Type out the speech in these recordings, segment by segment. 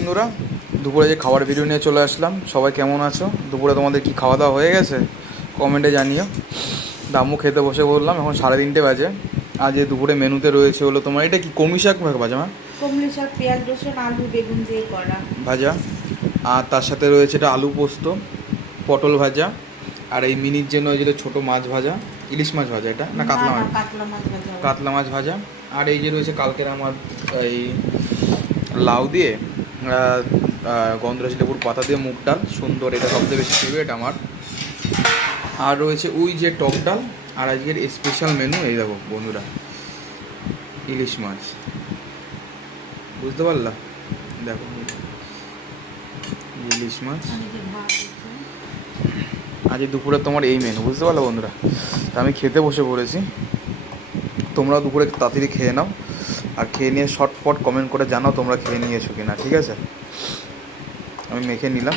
বন্ধুরা, দুপুরে যে খাবার ভিডিও নিয়ে চলে আসলাম। সবাই কেমন আছো? দুপুরে তোমাদের কি খাওয়া দাওয়া হয়ে গেছে? কমেন্টে জানিও। দামু খেতে বসে বললাম, এখন 3:30 বাজে। আজ এই দুপুরে মেনুতে রয়েছে হলো তোমার, এটা কি কলমি শাক ভাজা? কমলি শাক, পেঁয়াজ, রসুন, আলু, বেগুন দিয়ে করা ভাজা। আর তার সাথে রয়েছে এটা আলু পোস্ত, পটল ভাজা, আর এই মিনির জন্য ওই যেটা ছোটো মাছ ভাজা, ইলিশ মাছ ভাজা, এটা না কাতলা মাছ? কাতলা মাছ ভাজা। আর এই যে রয়েছে কালকের আমার এই লাউ দিয়ে গন্ধরাজ লেবুর পাতা দিয়ে মুগ ডাল, সুন্দর, এটা সবচেয়ে বেশি ফেভারিট আমার। আর রয়েছে ওই যে টক ডাল। আর আজকের স্পেশাল মেনু এই দেখো বন্ধুরা, ইলিশ মাছ, বুঝতে পারলা? দেখো ইলিশ মাছ আজ দুপুরে তোমার এই মেনু, বুঝতে পারলো বন্ধুরা? তা আমি খেতে বসে পড়েছি। তোমরাও দুপুরে তাড়াতাড়ি খেয়ে নাও, আর খেয়ে নিয়ে শর্টফট কমেন্ট করে জানাও তোমরা খেয়ে নিয়েছো কিনা, ঠিক আছে? আমি মেখে নিলাম।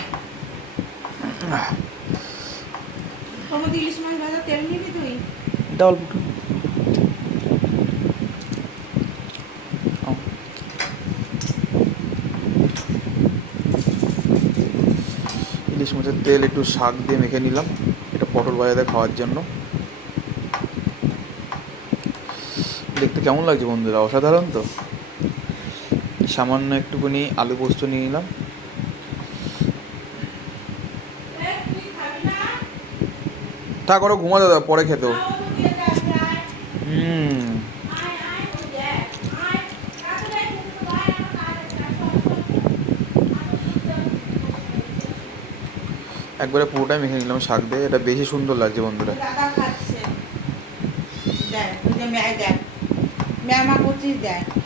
ইলিশ মাছ ভাজা তেল নিবি তুই? এটা অল্প একটু। ইলিশ মাছের তেল একটু শাক দিয়ে মেখে নিলাম, এটা পটল ভাজাতে খাওয়ার জন্য। দেখতে কেমন লাগছে বন্ধুরা? অসাধারণ তো। সামান্য একটুখানি আলু পোস্ত নিয়ে নিলাম। তা করো, ঘুমা দাদা, পরে খেতে। একবারে পুরোটাই মেখে নিলাম শাক দিয়ে, এটা বেশি সুন্দর লাগছে বন্ধুরা।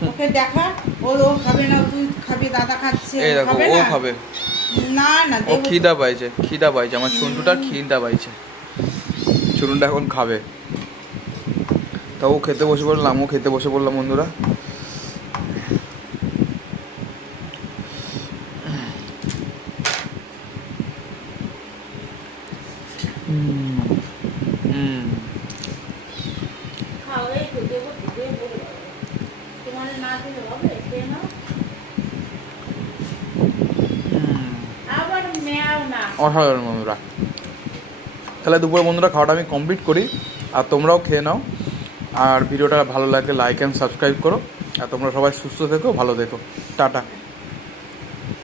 ওকে দেখা, ও খাবে না, তুই খাবি, দাদা খাচ্ছে। এই দেখো, ও খাবে না না, ও খিদা পাইছে, খিদা পাইছে, আমার চুন্টুটার খিদা পাইছে, চুন্টুটা এখন খাবে। তা ও খেতে বসে পড়লাম, আমিও খেতে বসে পড়লাম বন্ধুরা। অসাধারণ বন্ধুরা। তাহলে দুপুরে বন্ধুরা খাওয়াটা আমি কমপ্লিট করি, আর তোমরাও খেয়ে নাও। আর ভিডিওটা ভালো লাগলে লাইক অ্যান্ড সাবস্ক্রাইব করো। আর তোমরা সবাই সুস্থ থেকো, ভালো থেকো। টাটা।